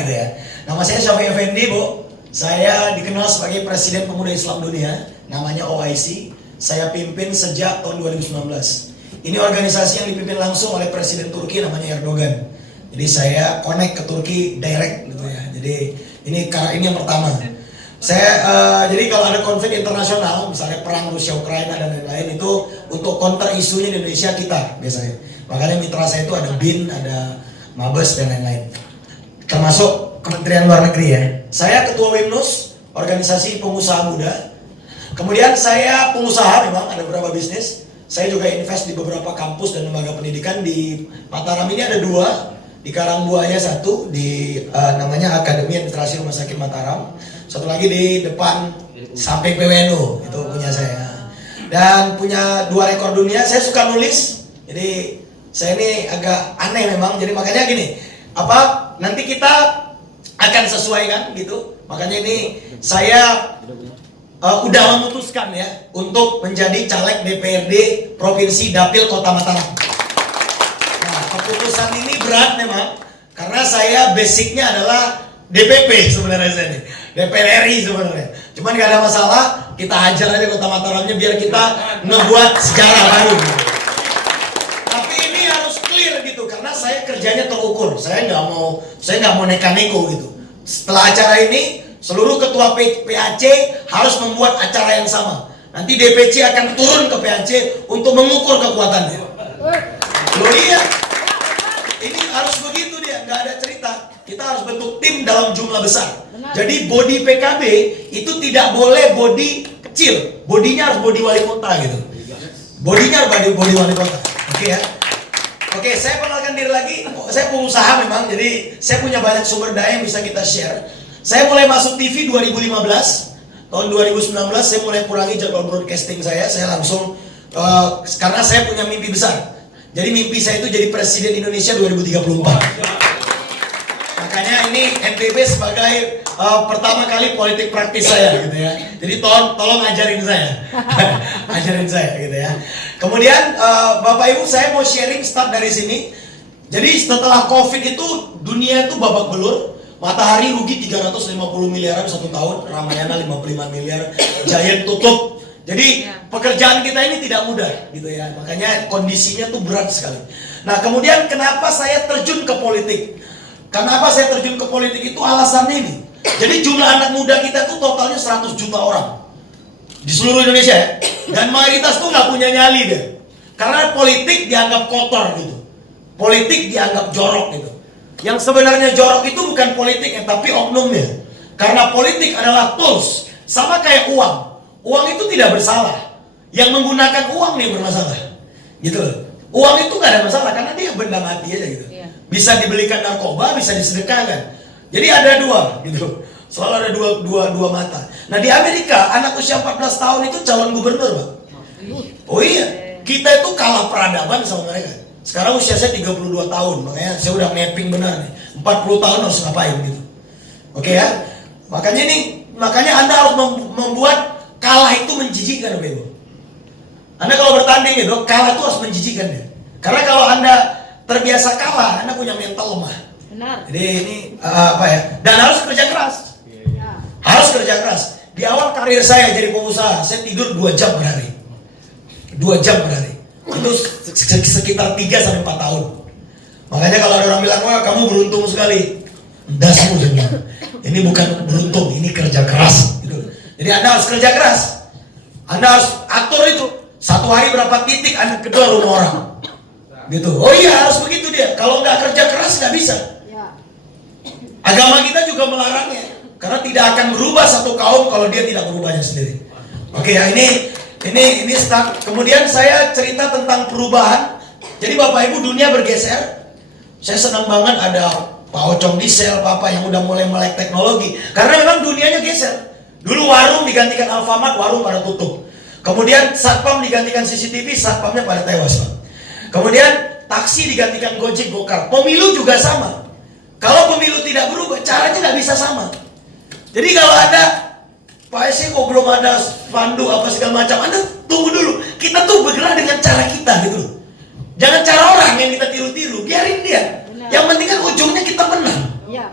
gitu ya. Nama saya Syafi'i Effendi, Bu. Saya dikenal sebagai Presiden Pemuda Islam Dunia, namanya OIC. Saya pimpin sejak tahun 2019. Ini organisasi yang dipimpin langsung oleh Presiden Turki, namanya Erdogan. Jadi saya connect ke Turki direct gitu ya. Jadi ini yang pertama. Jadi kalau ada konflik internasional, misalnya perang Rusia Ukraina dan lain-lain, itu untuk counter isunya di Indonesia kita biasanya. Makanya mitra saya itu ada BIN, ada Mabes dan lain-lain. Termasuk Kementerian Luar Negeri ya. Saya ketua WIMNUS, organisasi pengusaha muda. Kemudian saya pengusaha, memang ada beberapa bisnis. Saya juga invest di beberapa kampus dan lembaga pendidikan. Di Mataram ini ada 2, di Karangbuaya 1, di namanya Akademi Administrasi Rumah Sakit Mataram. Satu lagi di depan samping PWNU, itu punya saya. Dan punya 2 rekor dunia. Saya suka nulis, jadi saya ini agak aneh memang. Jadi makanya gini, nanti kita akan sesuaikan gitu. Makanya ini saya udah memutuskan ya untuk menjadi caleg DPRD Provinsi Dapil Kota Mataram. Nah, keputusan ini berat memang karena saya basicnya adalah DPP sebenarnya saya ini, DPR RI sebenarnya. Cuman gak ada masalah, kita hajar aja Kota Mataramnya biar kita ngebuat sejarah baru. Tapi ini harus clear gitu karena saya kerjanya terukur. Saya nggak mau neko-neko gitu. Setelah acara ini, seluruh ketua PAC harus membuat acara yang sama. Nanti DPC akan turun ke PAC untuk mengukur kekuatannya. Loh iya, ini harus begitu dia, nggak ada cerita. Kita harus bentuk tim dalam jumlah besar. Jadi body PKB itu tidak boleh body kecil, bodinya harus body wali kota gitu. Bodinya harus body wali kota. Oke ya. Oke, saya kenalkan diri lagi. Saya pengusaha memang, jadi saya punya banyak sumber daya yang bisa kita share. Saya mulai masuk TV 2015. Tahun 2019 saya mulai kurangi jadwal broadcasting saya. Saya langsung karena saya punya mimpi besar. Jadi mimpi saya itu jadi Presiden Indonesia 2034. Makanya ini NTB sebagai pertama kali politik praktis saya gitu ya. Jadi tolong ajarin saya. Ajarin saya gitu ya. Kemudian Bapak Ibu, saya mau sharing start dari sini. Jadi setelah Covid itu dunia itu babak belur. Matahari rugi 350 miliaran 1 tahun, Ramayana 55 miliar, Giant tutup. Jadi pekerjaan kita ini tidak mudah gitu ya. Makanya kondisinya tuh berat sekali. Nah, kemudian kenapa saya terjun ke politik? Kenapa saya terjun ke politik itu alasannya ini. Jadi jumlah anak muda kita tuh totalnya 100 juta orang di seluruh Indonesia ya. Dan mayoritas tuh nggak punya nyali deh. Karena politik dianggap kotor gitu. Politik dianggap jorok gitu. Yang sebenarnya jorok itu bukan politiknya, tapi oknumnya. Karena politik adalah tools, sama kayak uang. Uang itu tidak bersalah. Yang menggunakan uang nih bermasalah. Gitu. Uang itu nggak ada masalah karena dia benda mati aja gitu. Bisa dibelikan narkoba, bisa disedekahkan. Jadi ada 2 gitu. Soal ada dua mata. Nah di Amerika anak usia 14 tahun itu calon gubernur, Pak. Oh iya, kita itu kalah peradaban sama mereka. Sekarang usia saya 32 tahun, makanya saya udah mapping benar nih. 40 tahun harus ngapain gitu. Oke ya. Makanya Anda harus membuat kalah itu menjijikkan, Bapak Ibu. Anda kalau bertanding gitu, kalah itu harus menjijikkan ya. Karena kalau Anda terbiasa kalah, Anda punya mental lemah. Benar. Jadi ini dan harus kerja keras. Harus kerja keras. Di awal karir saya jadi pengusaha, saya tidur 2 jam per hari. 2 jam per hari. Itu sekitar 3-4 tahun. Makanya kalau ada orang bilang, wah kamu beruntung sekali. Dasmu sebenarnya. Ini bukan beruntung, ini kerja keras. Gitu. Jadi Anda harus kerja keras. Anda harus atur itu. 1 hari berapa titik Anda kedua rumah orang. Gitu. Oh iya harus begitu dia. Kalau nggak kerja keras nggak bisa. Agama kita juga melarangnya. Karena tidak akan berubah satu kaum kalau dia tidak berubahnya sendiri. Oke ya, ini start. Kemudian saya cerita tentang perubahan. Jadi Bapak Ibu, dunia bergeser. Saya senang banget ada Pak Ocong Diesel, Papa yang udah mulai melek teknologi. Karena memang dunianya geser. Dulu warung digantikan Alfamart, warung pada tutup. Kemudian satpam digantikan CCTV, satpamnya pada tewas, Pak. Kemudian taksi digantikan Gojek, Gokar. Pemilu juga sama. Kalau pemilu tidak berubah, caranya nggak bisa sama. Jadi kalau ada Pak SE kok belum ada spanduk apa segala macam, Anda tunggu dulu. Kita tuh bergerak dengan cara kita gitu. Jangan cara orang yang kita tiru-tiru, biarin dia. Benar. Yang penting kan ujungnya kita menang. Ya.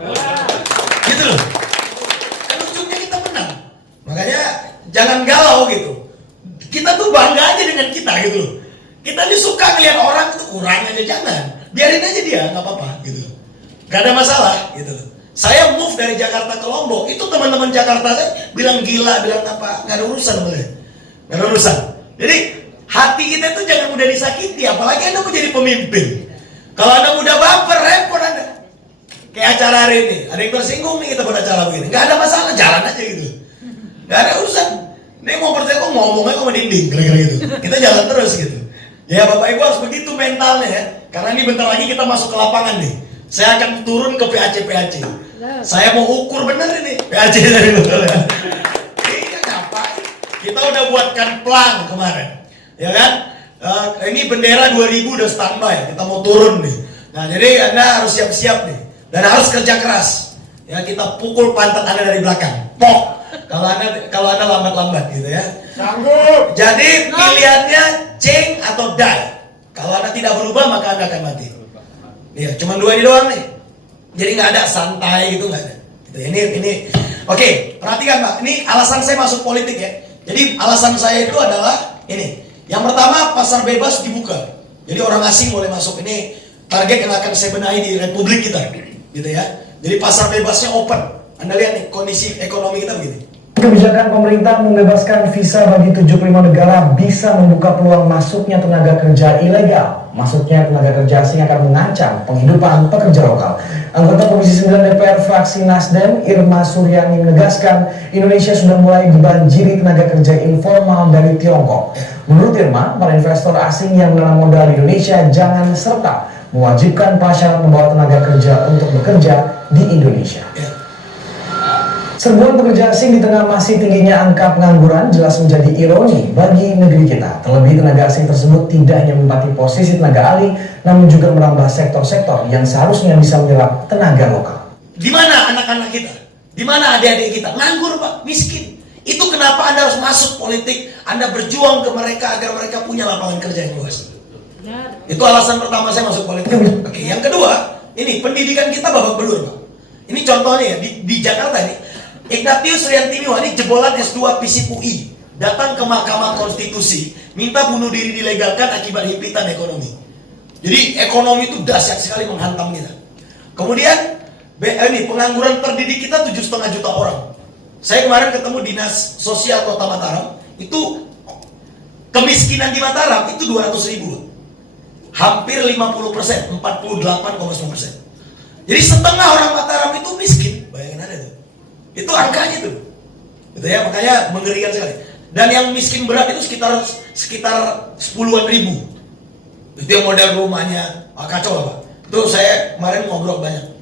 gitu loh. Kita ini suka ngeliat orang itu kurang aja, jangan. Biarin aja dia, nggak apa-apa gitu. Gak ada masalah gitu loh. Saya move dari Jakarta ke Lombok, itu teman-teman Jakarta saya bilang gila, bilang apa, nggak ada urusan sama saya. Nggak ada urusan. Jadi hati kita tuh jangan mudah disakiti, apalagi Anda mau jadi pemimpin. Kalau Anda mudah baper, repot Anda. Kayak acara hari ini, ada yang tersinggung nih kita buat acara begini. Nggak ada masalah, jalan aja gitu. Nggak ada urusan. Ini mau percaya kok ngomongnya kok dinding, kira-kira gitu. Kita jalan terus gitu. Ya Bapak Ibu harus begitu mentalnya ya. Karena ini bentar lagi kita masuk ke lapangan nih. Saya akan turun ke PAC. Saya mau ukur bener ini PAC dari betul ya. Ini ngapain? Kita udah buatkan plang kemarin, ya kan? Ini bendera 2000 udah standby. Kita mau turun nih. Nah jadi Anda harus siap-siap nih dan harus kerja keras. Ya kita pukul pantat Anda dari belakang. Pok. Kalau anda lambat-lambat gitu ya. Sanggup. Jadi pilihannya change atau die. Kalau Anda tidak berubah maka Anda akan mati. Iya, cuma dua ini doang nih. Jadi nggak ada santai gitu, nggak ada. Gitu. Ini. Oke, perhatikan Pak. Ini alasan saya masuk politik ya. Jadi alasan saya itu adalah ini. Yang pertama, pasar bebas dibuka. Jadi orang asing boleh masuk. Ini target yang akan saya benahi di Republik kita, gitu ya. Jadi pasar bebasnya open. Anda lihat nih kondisi ekonomi kita begini. Kebijakan pemerintah membebaskan visa bagi 75 negara bisa membuka peluang masuknya tenaga kerja ilegal. Masuknya tenaga kerja asing akan mengancam penghidupan pekerja lokal. Anggota Komisi 9 DPR fraksi Nasdem, Irma Suryani menegaskan Indonesia sudah mulai dibanjiri tenaga kerja informal dari Tiongkok. Menurut Irma, para investor asing yang menanam modal di Indonesia jangan serta mewajibkan prasyarat membawa tenaga kerja untuk bekerja di Indonesia. Serbuan pekerja asing di tengah masih tingginya angka pengangguran jelas menjadi ironi bagi negeri kita. Terlebih tenaga asing tersebut tidak hanya menempati posisi tenaga ahli, namun juga merambah sektor-sektor yang seharusnya bisa menyerap tenaga lokal. Di mana anak-anak kita? Di mana adik-adik kita? Nganggur Pak, miskin. Itu kenapa Anda harus masuk politik, Anda berjuang ke mereka agar mereka punya lapangan kerja yang luas. Itu alasan pertama saya masuk politik. Oke, yang kedua, ini pendidikan kita babak belur Pak. Ini contohnya ya, di Jakarta nih. Ignatius Riantimiwa ini jebolan S2 FISIP UI datang ke Mahkamah Konstitusi minta bunuh diri dilegalkan akibat himpitan ekonomi. Jadi ekonomi itu dahsyat sekali menghantam kita. Kemudian ini pengangguran terdidik kita 7,5 juta orang. Saya kemarin ketemu Dinas Sosial Kota Mataram, itu kemiskinan di Mataram itu 200.000. Hampir 50%, 48,9%. Jadi setengah orang Mataram itu miskin. Bayangin aja tuh. Itu angkanya tuh, gitu ya, makanya mengerikan sekali. Dan yang miskin berat itu sekitar 10-an ribu. Itu yang model rumahnya kacau lah Pak. Itu saya kemarin ngobrol banyak.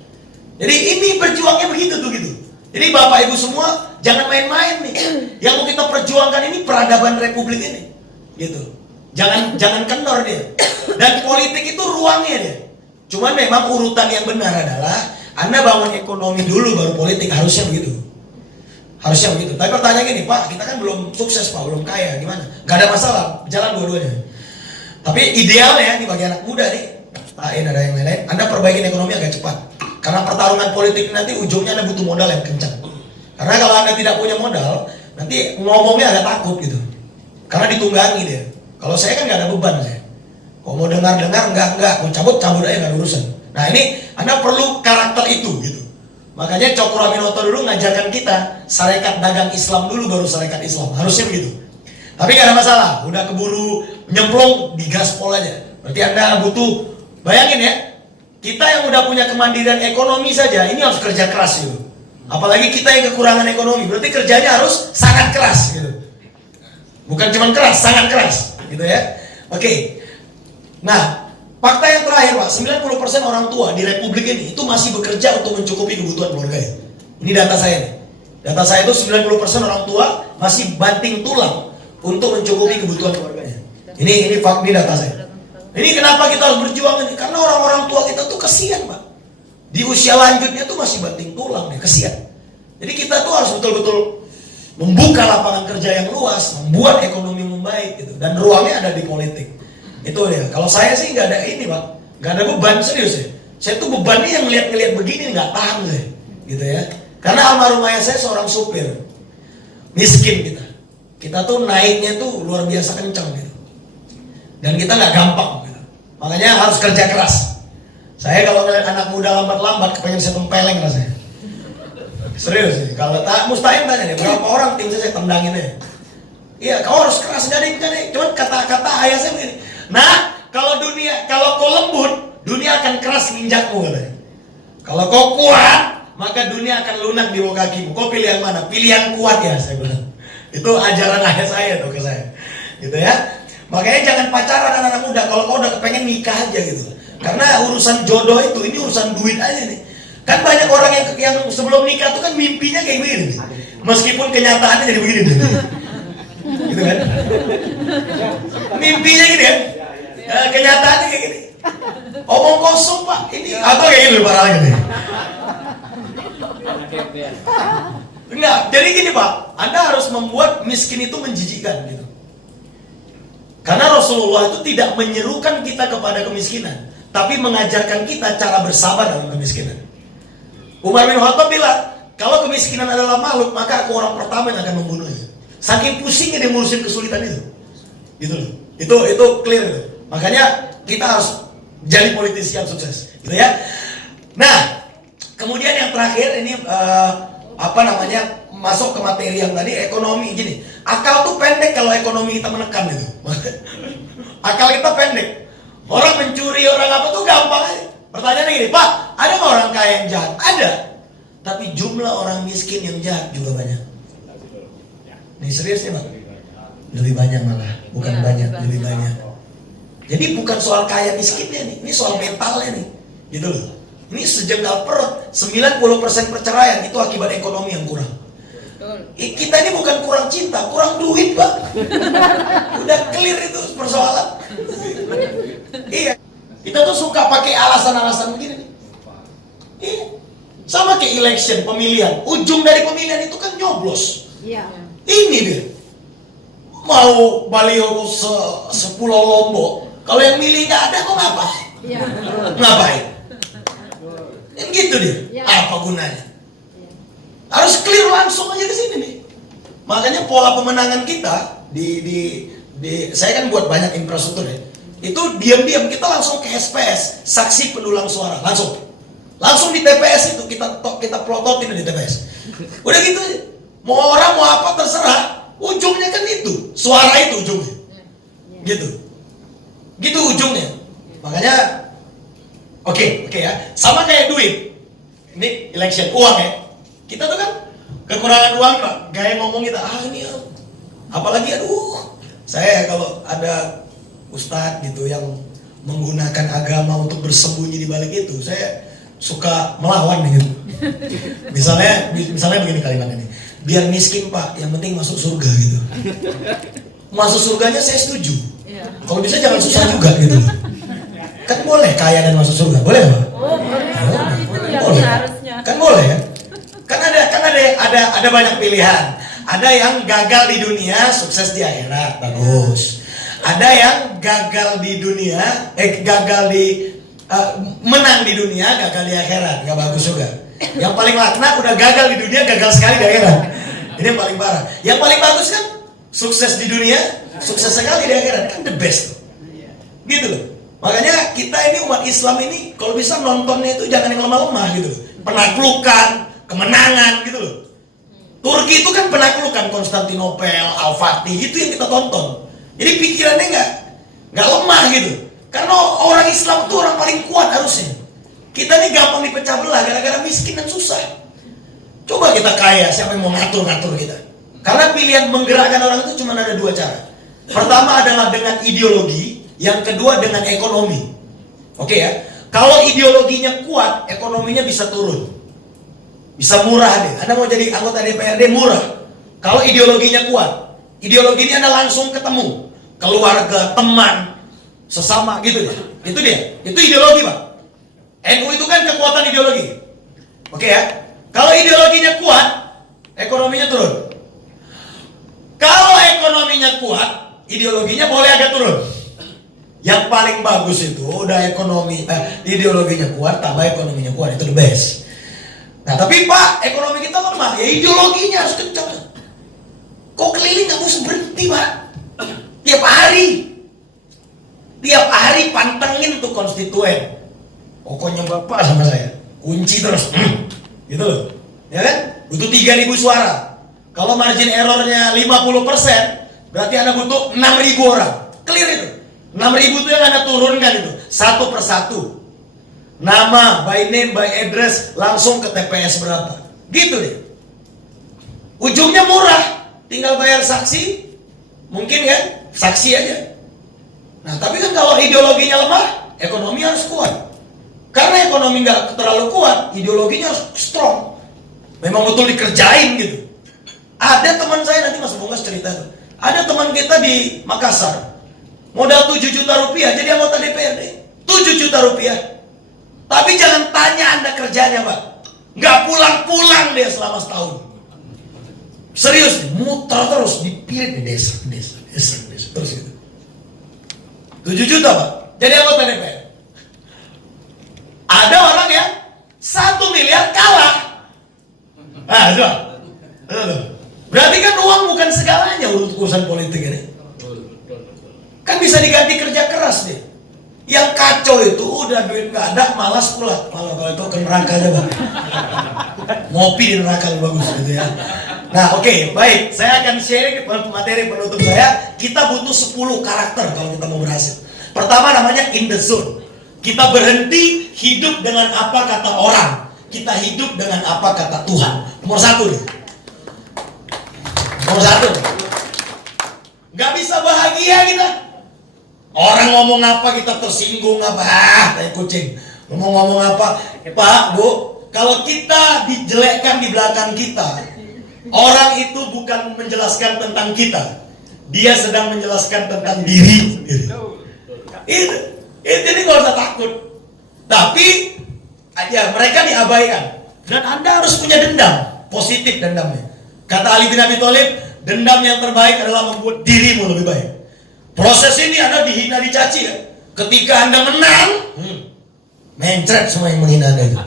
Jadi ini berjuangnya begitu tuh gitu. Jadi Bapak Ibu semua jangan main-main nih. Yang mau kita perjuangkan ini peradaban Republik ini, gitu. Jangan kendor dia. Dan politik itu ruangnya dia. Cuman memang urutan yang benar adalah Anda bangun ekonomi dulu baru politik, harusnya begitu. Harusnya begitu. Tapi pertanyaan gini, Pak, kita kan belum sukses Pak, belum kaya, gimana? Gak ada masalah, jalan dua-duanya. Tapi idealnya, nih bagi anak muda nih, ada yang lain-lain, Anda perbaikin ekonomi agak cepat. Karena pertarungan politik nanti ujungnya Anda butuh modal yang kencang. Karena kalau Anda tidak punya modal, nanti ngomongnya agak takut gitu. Karena ditunggangi dia. Kalau saya kan gak ada beban saya. Kalau mau dengar-dengar, enggak, mau cabut aja, gak ada urusan. Nah ini Anda perlu karakter itu gitu. Makanya Cokro Aminoto dulu ngajarkan kita Sarekat Dagang Islam dulu baru Sarekat Islam. Harusnya begitu. Tapi gak ada masalah. Udah keburu nyemplung di gaspol aja. Berarti Anda butuh, bayangin ya, kita yang udah punya kemandirian ekonomi saja ini harus kerja keras gitu. Apalagi kita yang kekurangan ekonomi, berarti kerjanya harus sangat keras gitu. Bukan cuma keras, sangat keras gitu ya. Oke. Nah, fakta yang terakhir Pak, 90% orang tua di Republik ini itu masih bekerja untuk mencukupi kebutuhan keluarganya. Ini data saya nih. Data saya itu 90% orang tua masih banting tulang untuk mencukupi kebutuhan keluarganya. Ini fakta, ini data saya. Ini kenapa kita harus berjuang ini? Karena orang-orang tua kita tuh kesian Pak. Di usia lanjutnya tuh masih banting tulang nih, kesian. Jadi kita tuh harus betul-betul membuka lapangan kerja yang luas, membuat ekonomi membaik gitu. Dan ruangnya ada di politik. Itu ya. Kalau saya sih nggak ada ini Pak, nggak ada beban, serius ya. Saya tuh bebannya yang ngeliat-ngeliat begini nggak tahan saya, gitu ya. Karena almarhum ayah saya seorang supir, miskin kita tuh naiknya tuh luar biasa kencang gitu. Dan kita nggak gampang gitu. Makanya harus kerja keras. Saya kalau ngeliat anak muda lambat-lambat kepengen saya tempeleng rasanya. Serius sih, kalau mustahil tanya nih, berapa orang tim saya tendangin ya. Iya, kau harus keras jadi. Cuman kata-kata ayah saya begini. Nah, kalau kau lembut, dunia akan keras nginjakmu katanya. Kalau kau kuat, maka dunia akan lunak di bawah kakimu. Kau pilih yang mana? Pilih yang kuat ya, saya bilang. Itu ajaran ayah saya tuh ke saya. Gitu ya. Makanya jangan pacaran anak-anak muda kalau kau udah kepengen nikah aja gitu. Karena urusan jodoh itu, ini urusan duit aja nih. Kan banyak orang yang sebelum nikah tuh kan mimpinya kayak begini nih. Meskipun kenyataannya jadi begini nih. Gitu kan? Mimpinya gini kan? Kenyataannya kayak gini. Omong kosong pak, ini atau kayak gini parahnya nih. Enggak, jadi gini pak, Anda harus membuat miskin itu menjijikkan gitu. Karena Rasulullah itu tidak menyerukan kita kepada kemiskinan, tapi mengajarkan kita cara bersabar dalam kemiskinan. Umar bin Khattab bilang, kalau kemiskinan adalah makhluk, maka aku orang pertama yang akan membunuhnya. Saking pusingnya dia ngurusin kesulitan itu. Gitu loh. Itu clear gitu. Makanya kita harus jadi politisi yang sukses, gitu ya. Nah, kemudian yang terakhir ini masuk ke materi yang tadi, ekonomi gini. Akal tuh pendek kalau ekonomi kita menekan gitu. Akal kita pendek. Orang mencuri, orang apa tuh gampang aja. Pertanyaannya gini, Pak, ada nggak orang kaya yang jahat? Ada. Tapi jumlah orang miskin yang jahat juga banyak. Nih serius nih Pak? Lebih banyak malah, bukan banyak, lebih banyak. Jadi bukan soal kaya miskinnya nih, ini soal mentalnya nih. Gitu loh. Ini sejengkal perut, 90% perceraian itu akibat ekonomi yang kurang. Kita ini bukan kurang cinta, kurang duit Pak. Udah clear itu persoalan. Iya. Kita tuh suka pakai alasan-alasan begini nih. Iya. Sama kayak election, pemilihan. Ujung dari pemilihan itu kan nyoblos. Iya. Ini dia. Mau baliho sepulau Lombok. Kalau yang milih nggak ada, kok ngapain? Iya. Ngapain? Kan gitu dia. Ya. Apa gunanya? Harus clear langsung aja ke sini nih. Makanya pola pemenangan kita saya kan buat banyak infrastruktur ya. Itu diam-diam kita langsung ke SPS, saksi pendulang suara, langsung di TPS itu kita plototin di TPS. Udah gitu aja. Mau orang mau apa terserah, ujungnya kan itu, suara itu ujungnya. Gitu ujungnya. Makanya oke ya. Sama kayak duit. Ini election uang ya. Kita tuh kan kekurangan uang Pak. Gaya ngomong kita, ini apalagi saya kalau ada ustadz gitu yang menggunakan agama untuk bersembunyi di balik itu, saya suka melawan gitu. Misalnya begini kalimatnya nih. Biar miskin Pak, yang penting masuk surga gitu. Masuk surganya saya setuju. Kalau bisa jangan susah juga gitu. Kan boleh kaya dan masuk surga, boleh Pak? Oh, boleh. Itu yang Boleh. seharusnya. Kan boleh ya? Kan ada banyak pilihan. Ada yang gagal di dunia, sukses di akhirat, bagus. Ada yang gagal di dunia, menang di dunia, gagal di akhirat, nggak bagus juga. Yang paling laknat udah gagal di dunia, gagal sekali di akhirat. Ini yang paling parah. Yang paling bagus kan sukses di dunia, sukses sekali di akhirat, kan the best. Gitu loh. Makanya kita ini umat Islam ini kalau bisa nontonnya itu jangan yang lemah-lemah gitu loh. Penaklukan, kemenangan gitu loh. Turki itu kan penaklukan, Konstantinopel, Al-Fatih, itu yang kita tonton. Jadi pikirannya nggak lemah gitu. Karena orang Islam itu orang paling kuat harusnya. Kita ini gampang dipecah belah gara-gara miskin dan susah. Coba kita kaya, siapa yang mau ngatur-ngatur kita? Karena pilihan menggerakkan orang itu cuma ada dua cara. Pertama adalah dengan ideologi, yang kedua dengan ekonomi. Oke ya. Kalau ideologinya kuat, ekonominya bisa turun. Bisa murah deh. Anda mau jadi anggota DPRD murah. Kalau ideologinya kuat. Ideologi ini Anda langsung ketemu. Keluarga, teman, sesama gitu deh. Itu dia. Itu ideologi Pak. NU itu kan kekuatan ideologi. Oke ya. Kalau ideologinya kuat, ekonominya turun. Kalau ekonominya kuat, ideologinya boleh agak turun. Yang paling bagus itu udah ideologinya kuat, tambah ekonominya kuat, itu the best. Nah tapi Pak, ekonomi kita lemah, ya ideologinya harus kencang. Kok keliling nggak bisa berhenti Pak? Tiap hari. Tiap hari pantengin tuh konstituen. Pokoknya Bapak sama saya kunci terus. Gitu loh. Ya kan? Butuh 3.000 suara. Kalau margin errornya 50%, berarti Anda butuh 6.000 orang. Clear itu. 6.000 itu yang Anda turunkan itu satu persatu. Nama, by name, by address, langsung ke TPS berapa. Gitu deh. Ujungnya murah. Tinggal bayar saksi. Mungkin kan? Saksi aja. Nah, tapi kan kalau ideologinya lemah, ekonomi harus kuat. Karena ekonomi nggak terlalu kuat, ideologinya harus strong. Memang betul dikerjain gitu. Ada teman saya, nanti Mas Bungas cerita tuh. Ada teman kita di Makassar, modal 7 juta rupiah jadi anggota DPRD. 7 juta rupiah. Tapi jangan tanya Anda kerjanya, Pak. Nggak pulang-pulang dia selama setahun. Serius, muter terus, dipilih di desa. Terus gitu. 7 juta, Pak. Jadi anggota DPR. Ada orang yang 1 miliar kalah. Nah, coba. Berarti kan uang bukan segalanya urusan politik ini. Kan bisa diganti kerja keras deh. Yang kacau itu udah duit nggak ada, malas pulang. Malah kalau itu ke neraka aja, Bang. Ngopi di neraka bagus gitu ya. Nah, oke, baik. Saya akan sharing materi penutup saya. Kita butuh 10 karakter kalau kita mau berhasil. Pertama namanya in the zone. Kita berhenti hidup dengan apa kata orang. Kita hidup dengan apa kata Tuhan. Nomor 1 nih. Nomor 1. Gak bisa bahagia kita. Orang ngomong apa kita tersinggung apa. Kayak kucing. Ngomong apa. Pak, Bu, kalau kita dijelekkan di belakang kita, orang itu bukan menjelaskan tentang kita. Dia sedang menjelaskan tentang diri sendiri. Itu ini gak usah takut. Tapi ya mereka diabaikan. Dan Anda harus punya dendam. Positif dendamnya. Kata Ali bin Abi Thalib, dendam yang terbaik adalah membuat dirimu lebih baik. Proses ini Anda dihina, dicaci ya. Ketika Anda menang, mencret semua yang menghina Anda itu.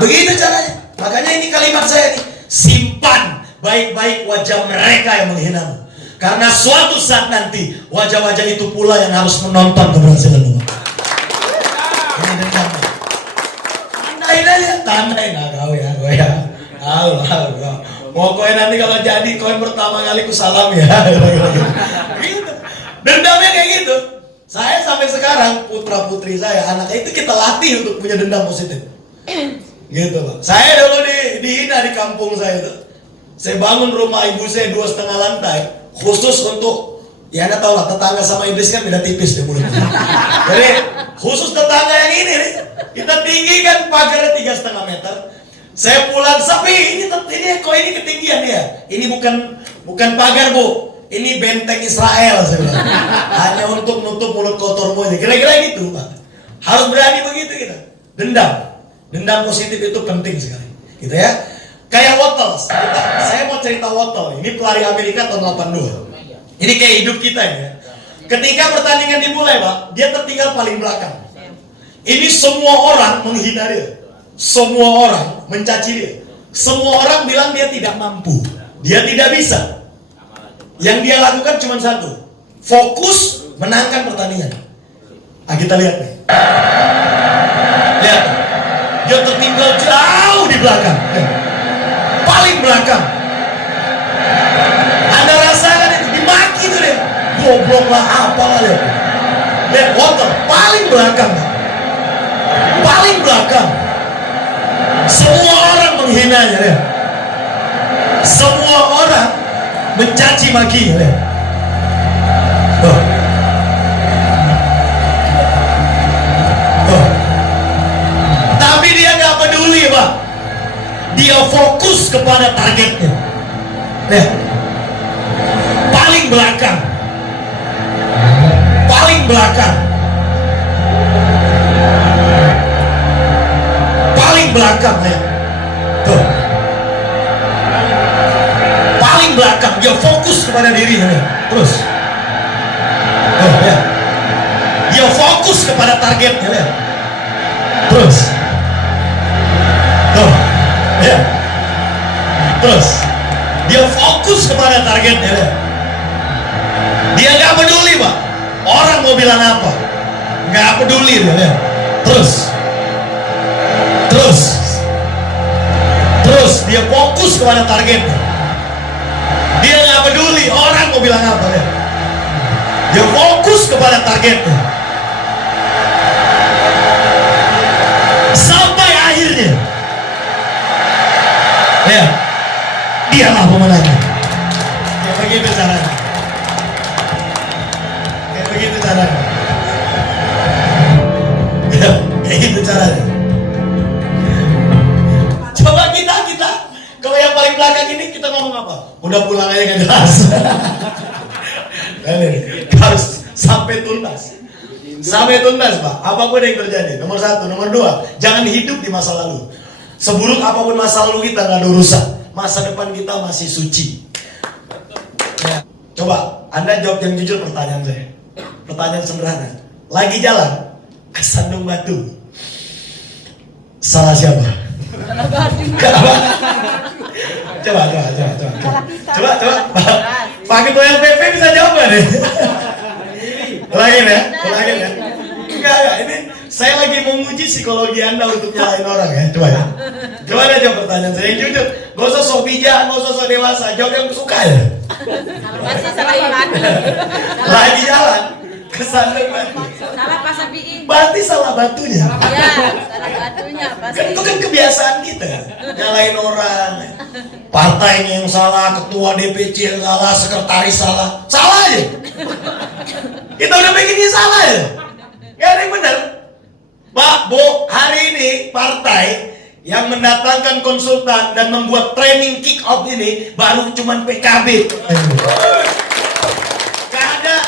Begitu caranya. Makanya ini kalimat saya nih, simpan baik-baik wajah mereka yang menghinamu. Karena suatu saat nanti wajah-wajah itu pula yang harus menonton keberhasilanmu. Ini dendamnya. Tandain aja, tandain. Nah, kau ya, gue ya. Halo. Pokoknya nanti kalau jadi koin pertama kali ku salam ya. Gitu. Dendamnya kayak gitu. Saya sampai sekarang putra putri saya, anak itu kita latih untuk punya dendam positif. Gitu Pak. Saya dulu dihina di kampung saya itu. Saya bangun rumah ibu saya 2,5 lantai khusus untuk, ya Anda tahu lah, tetangga sama iblis kan beda tipis deh mulutnya. Jadi khusus tetangga yang ini nih, kita tinggikan pagarnya 3,5 meter. Saya pulang sepi, ini kok ini ketinggian ya. Ini bukan pagar Bu, ini benteng Israel saya bilang. Hanya untuk nutup mulut kotormu aja. Kira-kira gitu Pak. Harus berani begitu kita. Dendam positif itu penting sekali. Gitu ya. Kayak Wattles. Saya mau cerita Wattles. Ini pelari Amerika tahun 82. Ini kayak hidup kita ya. Ketika pertandingan dimulai Pak, dia tertinggal paling belakang. Ini semua orang menghina dia. Semua orang mencaci dia. Semua orang bilang dia tidak mampu. Dia tidak bisa. Yang dia lakukan cuma satu. Fokus menangkan pertandingan. Nah, kita lihat nih. Lihat. Dia tertinggal jauh di belakang. Paling belakang. Anda rasakan itu, dimaki tuh dia. Goblok lah apalah dia. Lihat Wattles paling belakang. Paling belakang. Semua orang menghinanya ya. Semua orang mencaci maki ya. Tapi dia nggak peduli Pak. Dia fokus kepada targetnya. Ya. Paling belakang. Paling belakang. Paling belakang ya. Tuh. Paling belakang, dia fokus kepada dirinya ya. Terus. Tuh ya. Dia fokus kepada targetnya ya. Terus. Tuh. Ya. Terus. Dia fokus kepada targetnya ya. Dia gak peduli Pak. Orang mau bilang apa, nggak peduli dia. Ya. Terus dia fokus kepada targetnya. Dia nggak peduli orang mau bilang apa ya. Dia fokus kepada targetnya. Sampai akhirnya, ya, dialah pemenangnya. Ya begitu caranya. Begitu caranya. Kayak gitu caranya. Coba kita kalau yang paling belakang ini kita ngomong apa? Udah pulang aja kan jelas. Harus sampai tuntas. Sampai tuntas, Pak. Apapun yang terjadi. Nomor 1, nomor 2, jangan hidup di masa lalu. Seburuk apapun masa lalu kita nggak ada urusan. Masa depan kita masih suci. Ya. Coba Anda jawab yang jujur pertanyaan saya. Pertanyaan sederhana. Lagi jalan ke Sandung Batu. Salah siapa? Coba. Pak Ketua LPP bisa jawab nggak nih? Ulangin ya. Enggak. Ini saya lagi menguji psikologi Anda untuk nyalain orang ya. Coba deh jawab pertanyaan saya yang jujur. Gak usah sok bijak, gak usah sok dewasa. Jawab yang suka ya. Pasti salah iman. Lagi jalan ke Sandung Batu. Salah Pak Sapiin. Berarti salah batunya. Ya, salah batunya pasti. Kan itu kan kebiasaan kita, nyalain orang. Partainya yang salah, ketua DPC yang salah, sekretaris salah. Salah aja. Kita udah bikinnya salah ya. Gak ada yang benar. Pak, Bu, hari ini partai yang mendatangkan konsultan dan membuat training kick off ini baru cuman PKB. Gak ada.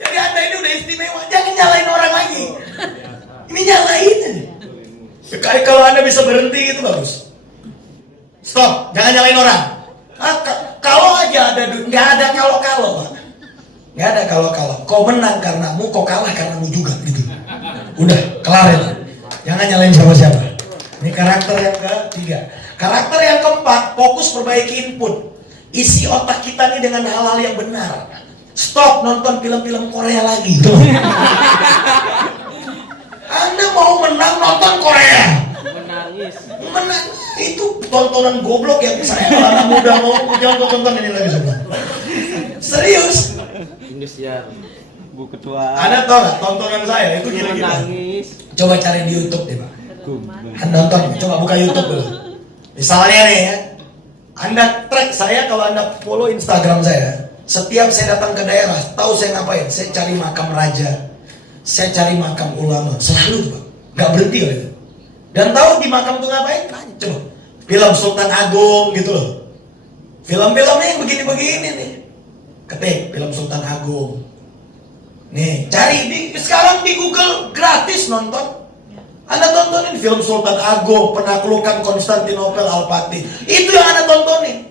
Jadi Anda ini udah istimewa. Jangan nyalain orang lagi. Ini nyalain. Kalau Anda bisa berhenti gitu bagus. Stop, jangan nyalain orang. Kalau aja ada, nggak ada kalau-kalau, Pak. Nggak ada kalau-kalau. Kau menang karenamu, kau kalah karenamu juga gitu. Udah, kelar itu. Jangan nyalain siapa-siapa. Ini karakter yang ketiga. Karakter yang keempat, fokus perbaiki input. Isi otak kita nih dengan hal-hal yang benar. Stop nonton film-film Korea lagi. Anda mau menang nonton Korea. Menang itu tontonan goblok yang saya kalau anak muda mau jangan tonton ini lagi coba. Serius. Indosiar, Bu Ketua. Anda tahu nggak tontonan saya itu gila-gila. Coba cari di YouTube deh, Pak. Anda nonton, coba buka YouTube dulu. Misalnya nih ya, Anda track saya kalau Anda follow Instagram saya. Setiap saya datang ke daerah, tahu saya ngapain? Saya cari makam raja, saya cari makam ulama, selalu Pak, nggak berhenti loh itu. Dan tahu di makam tuh ngapain? Coba, film Sultan Agung gitu loh. Film-filmnya yang begini-begini nih. Ketik film Sultan Agung. Nih, cari sekarang di Google gratis nonton. Anda tontonin film Sultan Agung, penaklukan Konstantinopel Al-Fatih. Itu yang Anda tontonin.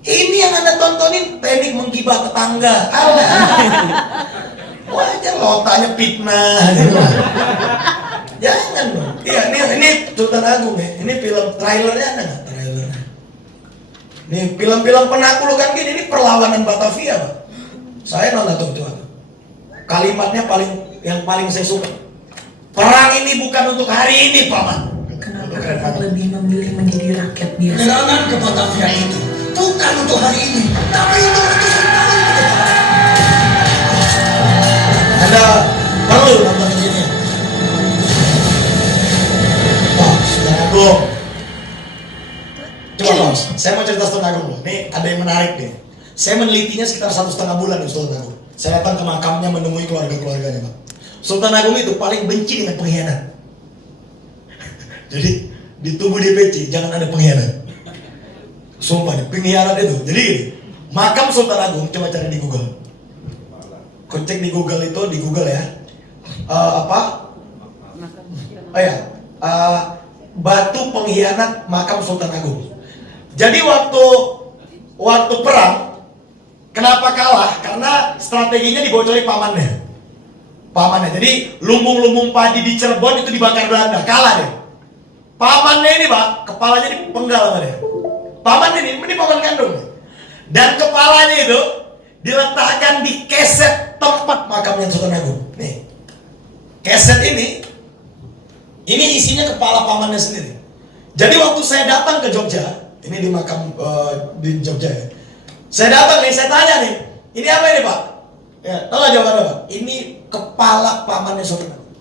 Ini yang Anda tontonin teknik menggibah tetangga. Wajar loh, tanya fitnah. Jangan dong. Iya, ini Sultan Agung ya. Ini film trailernya ada nggak? Trailernya. Ini film-film penaklukan gini, ini perlawanan Batavia, Pak. Saya nonton tuh. Kalimatnya yang paling saya suka. Perang ini bukan untuk hari ini, Paman. Kenapa kakak lebih memilih menjadi rakyat biasa? Penyerangan ke Batavia itu bukan untuk hari ini, tapi itu untuk setahun ke depan. Anda perlu nonton ini. Wah, Sultan Agung. Coba Bos, saya mau cerita Sultan Agung loh. Nih ada yang menarik nih. Saya menelitinya sekitar 1,5 bulan di Sultan Agung. Saya datang ke makamnya menemui keluarga-keluarganya, Pak. Sultan Agung itu paling benci dengan pengkhianat. Jadi di tubuh DPC jangan ada pengkhianat. Sumpah nih, pengkhianat itu. Jadi gini, makam Sultan Agung coba cari di Google. Kau cek di Google itu, di Google ya. Batu pengkhianat makam Sultan Agung. Jadi waktu perang, kenapa kalah? Karena strateginya dibocori pamannya. Jadi lumbung-lumbung padi di Cirebon itu dibakar Belanda, kalah deh. Pamannya ini Pak, kepalanya dipenggal sama dia. Paman ini paman kandung. Dan kepalanya itu diletakkan di keset tempat makamnya Sultan Agung. Nih, keset ini isinya kepala pamannya sendiri. Jadi waktu saya datang ke Jogja, ini di makam di Jogja ya. Saya datang nih, saya tanya nih, ini apa ini Pak? Ya, tahu nggak jawabannya Pak? Ini kepala pamannya Sultan Agung.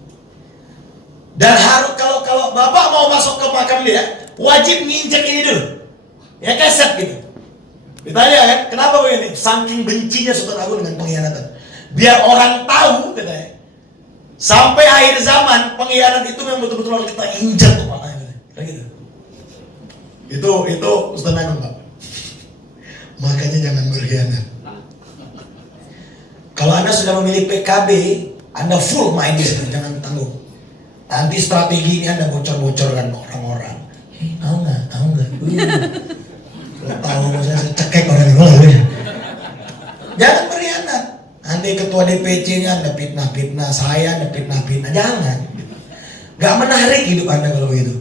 Dan harus kalau Bapak mau masuk ke makam dia, wajib nginjek ini dulu. Ya keset gitu. Ditanya kan, kenapa begini? Saking bencinya Sultan Agung dengan pengkhianatan. Biar orang tahu katanya. Sampai akhir zaman pengkhianat itu memang betul-betul harus kita injak kepalanya. Kayak gitu. Itu Sultan Agung Pak. Makanya jangan berkhianat. Kalau Anda sudah memilih PKB, Anda full main di situ, jangan tanggung. Nanti strategi ini Anda bocor-bocorkan orang-orang. Tahu nggak? Tahu saya cekek orang itu. Jangan berkhianat. Nanti ketua DPC-nya Anda fitnah-fitnah, saya Anda fitnah-fitnah. Jangan. Gak menarik hidup Anda kalau begitu.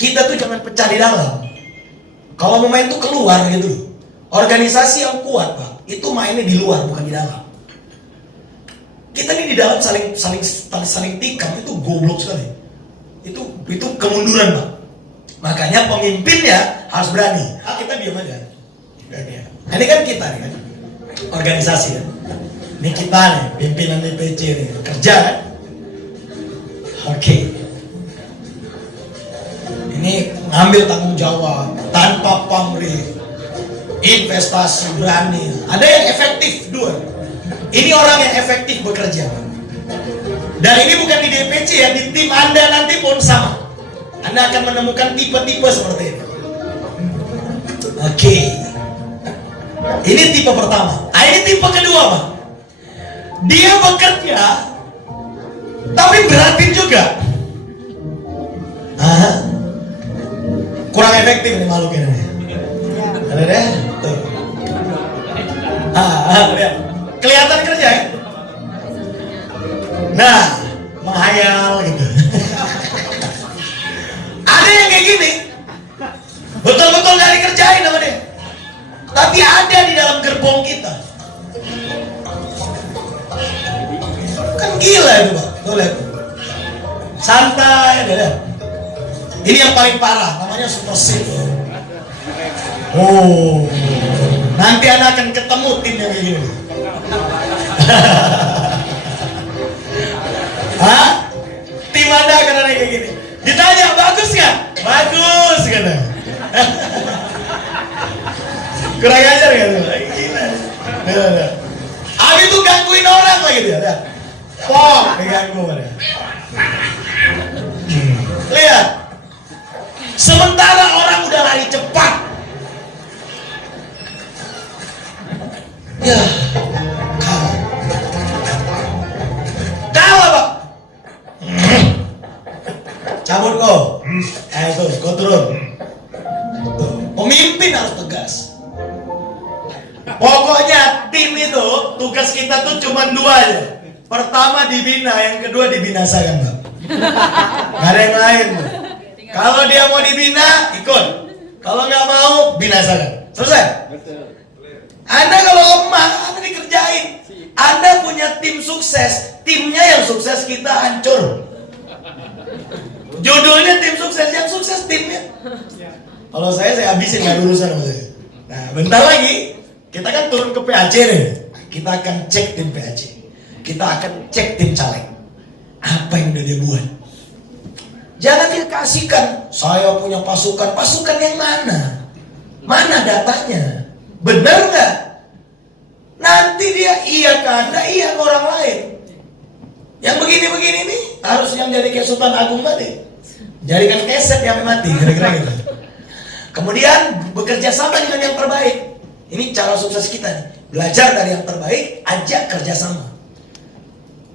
Kita tuh jangan pecah di dalam. Kalau mau main tuh keluar gitu. Organisasi yang kuat Pak, itu mainnya di luar bukan di dalam. Kita ini di dalam saling tikam, itu goblok sekali. Itu kemunduran Pak. Makanya pemimpinnya harus berani. Kita diam aja. Nah, ini kan kita nih kan, organisasi kan. Ini kita nih, pimpinan DPC nih, kerja kan. Oke. Ini ngambil tanggung jawab tanpa pamrih, investasi berani. Ada yang efektif dua. Ini orang yang efektif bekerja. Dan ini bukan di DPC ya, di tim Anda nanti pun sama. Anda akan menemukan tipe-tipe seperti ini. Oke. Ini tipe pertama. Ini tipe kedua Pak. Dia bekerja, tapi beratin juga. Kurang efektif nih makhluk ini. Ada deh. Tuh. Lihat. Kelihatan kerja ya? Nah, menghayal gitu. Ada yang kayak gini, betul-betul gak dikerjain sama dia, tapi ada di dalam gerbong kita. Kan gila itu Pak. Tuh lihat. Santai, lihat. Ini yang paling parah, namanya super safe. Oh, nanti Anda akan ketemu tim yang kayak gini. Tim Anda akan ada kayak gini. Ditanya, bagus nggak? Bagus kata. Kurang ajar kan? Gila. Abi tuh gangguin orang lagi dia. Pong, diganggu dia. Lihat. Sementara orang udah lari cepat. Ya, kalah Pak. Cabut kau. Kau turun. Pemimpin harus tegas. Pokoknya tim itu tugas kita tuh cuma dua aja. Pertama dibina, yang kedua dibinasakan Pak. Gak ada yang lain tuh. Kalau dia mau dibina, ikut. Kalau nggak mau, binasakan. Selesai. Anda kalau lemah, Anda dikerjain. Anda punya tim sukses, timnya yang sukses kita hancur. Judulnya tim sukses, yang sukses timnya. Kalau saya habisin, nggak urusan sama saya. Nah, bentar lagi kita kan turun ke PAC nih. Kita akan cek tim PAC. Kita akan cek tim caleg. Apa yang udah dia buat? Jangan dia kasihkan, saya punya pasukan. Pasukan yang mana? Mana datanya? Benar nggak? Nanti dia iya ke Anda, iya ke orang lain. Yang begini-begini nih harus yang jadi kayak Sultan Agung tadi. Jadikan keset yang mati, kira-kira gitu. Kemudian bekerja sama dengan yang terbaik. Ini cara sukses kita nih. Belajar dari yang terbaik, ajak kerjasama.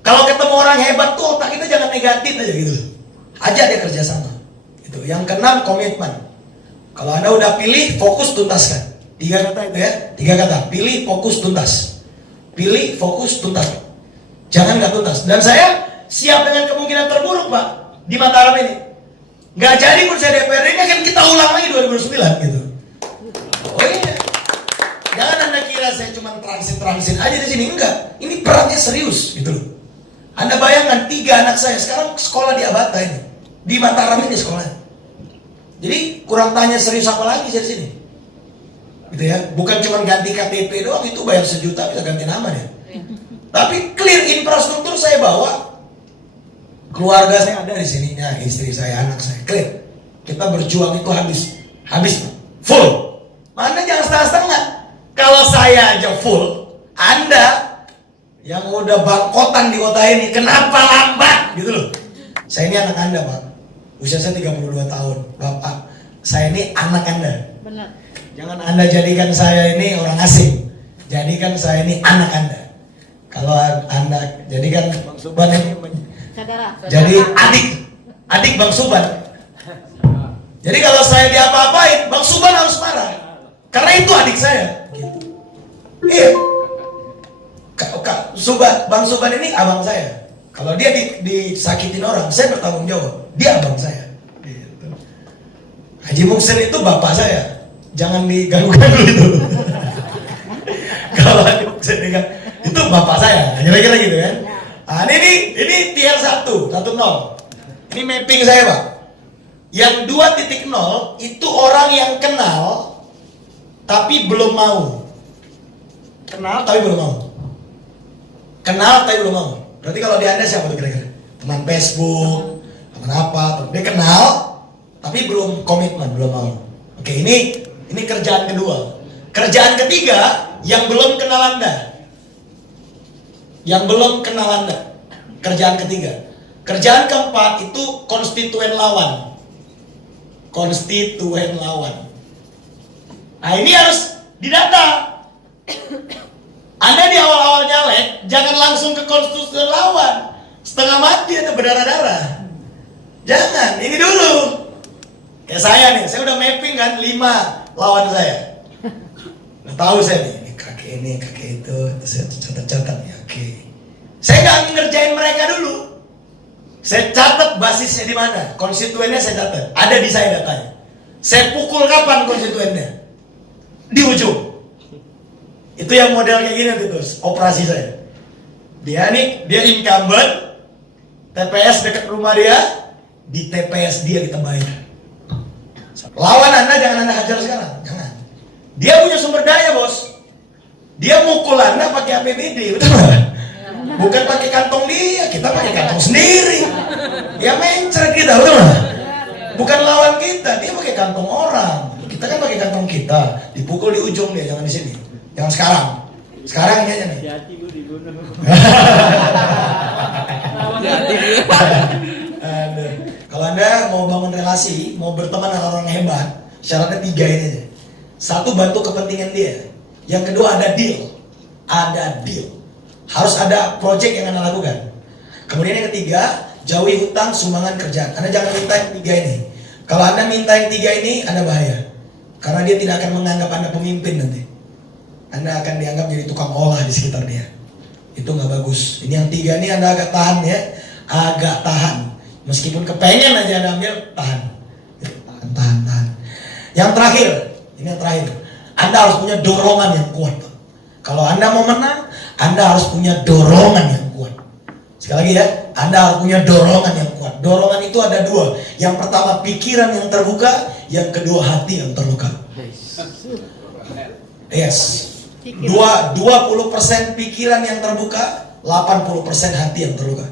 Kalau ketemu orang hebat tuh otak kita jangan negatif aja gitu. Ajak dia kerjasama. Itu. Yang keenam, komitmen. Kalau Anda udah pilih, fokus tuntaskan. 3 kata itu ya. 3 kata. Pilih, fokus, tuntas. Pilih, fokus, tuntas. Jangan nggak tuntas. Dan saya siap dengan kemungkinan terburuk Pak di Mataram ini. Nggak jadi pun saya DPRD ini akan kita ulang lagi 2009 gitu. Oh iya. Jangan Anda kira saya cuma transit. sini, enggak. Ini perannya serius gitu loh. Anda bayangkan 3 anak saya sekarang sekolah di Abata ini, di Mataram ini sekolah. Jadi kurang tanya serius apa lagi saya di sini, gitu ya. Bukan cuma ganti KTP doang, itu bayar 1 juta bisa ganti nama ya. Tapi clear infrastruktur saya bawa, keluarga saya ada di sini, nah, istri saya, anak saya, clear. Kita berjuang itu habis full. Anda jangan setengah-setengah. Kalau saya aja full, Anda yang udah bangkotan di kota ini, kenapa lambat gitu loh. Saya ini anak Anda, Pak. Usia saya 32 tahun. Bapak, saya ini anak Anda. Benar. Jangan Anda jadikan saya ini orang asing. Jadikan saya ini anak Anda. Kalau Anda jadikan Bang Suban ini Saudara. jadi adik Bang Suban. Jadi kalau saya diapa-apain, Bang Suban harus marah. Karena itu adik saya. Gitu. Iya. Bang Suban ini abang saya. Kalau dia disakitin orang, saya bertanggung jawab. Dia abang saya. Gitu. Haji Muksin itu bapak saya. Jangan diganggu-ganggu itu. Kalau Haji Muksin itu bapak saya. Kira-kira gitu kan. Nah, ini tier 1, 1-0. Ini mapping saya, Pak. Yang 2.0 itu orang yang kenal tapi belum mau. Kenal tapi belum mau. Kenal tapi belum mau. Berarti kalau di Anda siapa tuh kira-kira? Teman Facebook, teman apa? Dia kenal tapi belum komitmen, belum mau. Oke, ini kerjaan kedua. Kerjaan ketiga yang belum kenal Anda. Yang belum kenal Anda. Kerjaan ketiga. Kerjaan keempat itu konstituen lawan. Konstituen lawan. Nah, ini harus didata. Anda di awal-awal nyalek, jangan langsung ke konstituen lawan. Setengah mati atau berdarah-darah. Jangan, ini dulu. Kayak saya nih, saya udah mapping kan 5 lawan saya. Udah tahu saya nih, ini kakek itu saya catat-catat ya, oke. Saya nggak ngerjain mereka dulu. Saya catat basisnya di mana, konstituennya saya catat. Ada di saya datanya. Saya pukul kapan konstituennya? Di ujung. Itu yang model kayak gini tuh, operasi saya. Dia incumbent, TPS dekat rumah dia, di TPS dia kita bayar. Lawan Anda jangan Anda hajar sekarang, jangan. Dia punya sumber daya, bos. Dia mukul Anda pakai APBD, betul nggak? Bukan pakai kantong dia, kita pakai kantong sendiri. Dia mencret kita, betul nggak? Bukan lawan kita, dia pakai kantong orang. Kita kan pakai kantong kita, dipukul di ujung dia, jangan di sini. Jangan sekarang. Sekarang ini aja nih. Hati gue dibunuh. Kalau Anda mau bangun relasi, mau berteman dengan orang hebat, syaratnya 3 ini aja. 1, bantu kepentingan dia. Yang kedua, ada deal. Ada deal. Harus ada project yang Anda lakukan. Kemudian yang ketiga, jauhi hutang, sumbangan, kerjaan. Anda jangan minta yang 3 ini. Kalau Anda minta yang 3 ini, Anda bahaya. Karena dia tidak akan menganggap Anda pemimpin nanti. Anda akan dianggap jadi tukang olah di sekitar dia. Itu nggak bagus. Ini yang 3 ini Anda agak tahan ya. Agak tahan. Meskipun kepengen aja Anda ambil, tahan. Tahan. Yang terakhir, ini yang terakhir. Anda harus punya dorongan yang kuat. Kalau Anda mau menang, Anda harus punya dorongan yang kuat. Sekali lagi ya, Anda harus punya dorongan yang kuat. Dorongan itu ada 2. Yang pertama pikiran yang terbuka, yang kedua hati yang terluka. Yes. 20% pikiran yang terbuka, 80% hati yang terluka.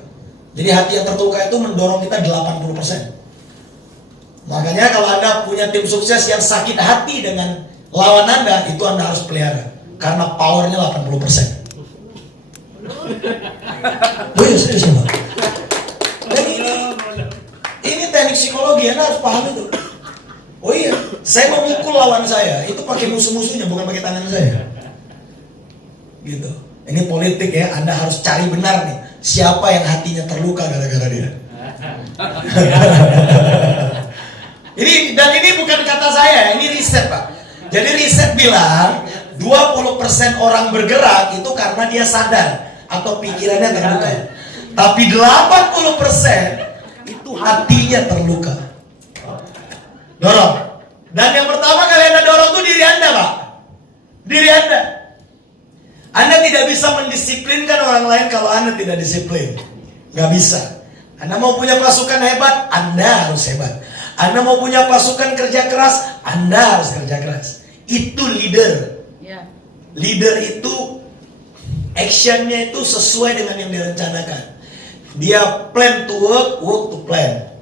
Jadi hati yang terluka itu mendorong kita 80%. Makanya kalau Anda punya tim sukses yang sakit hati dengan lawan Anda, itu Anda harus pelihara. Karena powernya 80%. Oh iya, serius ya, Bang? Dan ini teknik psikologi, Anda harus paham itu. Oh iya, saya memukul lawan saya, itu pakai musuh-musuhnya, bukan pakai tangan saya. Gitu. Ini politik ya, Anda harus cari benar nih, siapa yang hatinya terluka gara-gara dia. Ini bukan kata saya, ini riset, Pak. Jadi riset bilang 20% orang bergerak itu karena dia sadar atau pikirannya terluka. Tapi 80% itu hatinya terluka. Dorong. Dan yang pertama kali Anda dorong itu diri Anda, Pak. Diri Anda. Anda tidak bisa mendisiplinkan orang lain kalau Anda tidak disiplin. Nggak bisa. Anda mau punya pasukan hebat, Anda harus hebat. Anda mau punya pasukan kerja keras, Anda harus kerja keras. Itu leader. Ya. Leader itu actionnya itu sesuai dengan yang direncanakan. Dia plan to work, work to plan.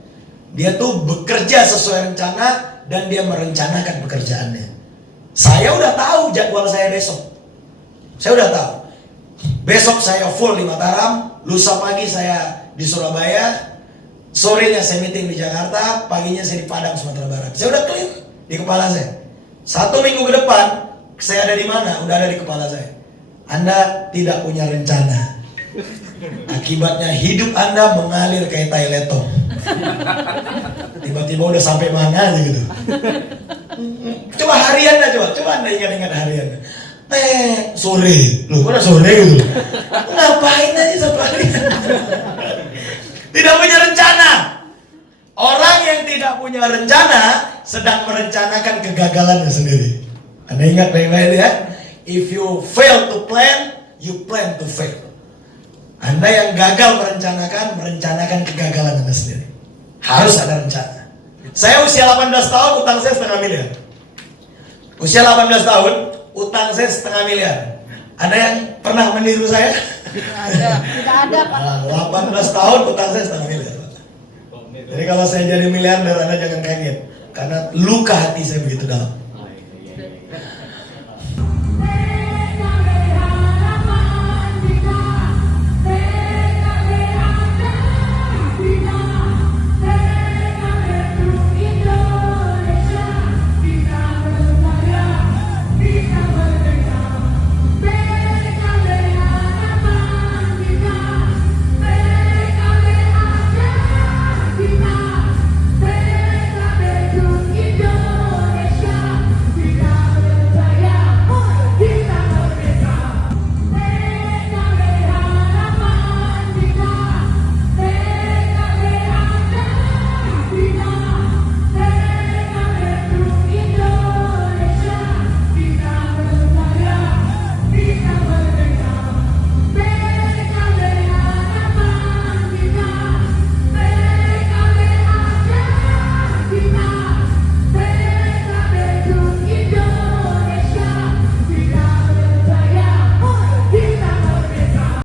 Dia tuh bekerja sesuai rencana dan dia merencanakan pekerjaannya. Saya udah tahu jadwal saya besok. Saya udah tahu. Besok saya full di Mataram, lusa pagi saya di Surabaya, sorenya saya meeting di Jakarta, paginya saya di Padang, Sumatera Barat. Saya udah clear di kepala saya. 1 minggu ke depan, saya ada di mana? Udah ada di kepala saya. Anda tidak punya rencana. Akibatnya hidup Anda mengalir kayak tai letong. Tiba-tiba udah sampai mana aja gitu. Coba harian dah, coba Anda ingat-ingat harian. Sore, loh kok udah sore gitu. Ngapain aja sampai harian? Tidak punya rencana. Orang yang tidak punya rencana sedang merencanakan kegagalannya sendiri. Anda ingat baik-baik ya? If you fail to plan, you plan to fail. Anda yang gagal merencanakan kegagalan Anda sendiri. Harus ada rencana. Saya usia 18 tahun, utang saya setengah miliar. Usia 18 tahun, utang saya setengah miliar. Ada yang pernah meniru saya? Tidak ada Pak. 18 tahun, utang saya setengah miliar. Jadi kalau saya jadi miliarder, Anda jangan kaget. Karena luka hati saya begitu dalam.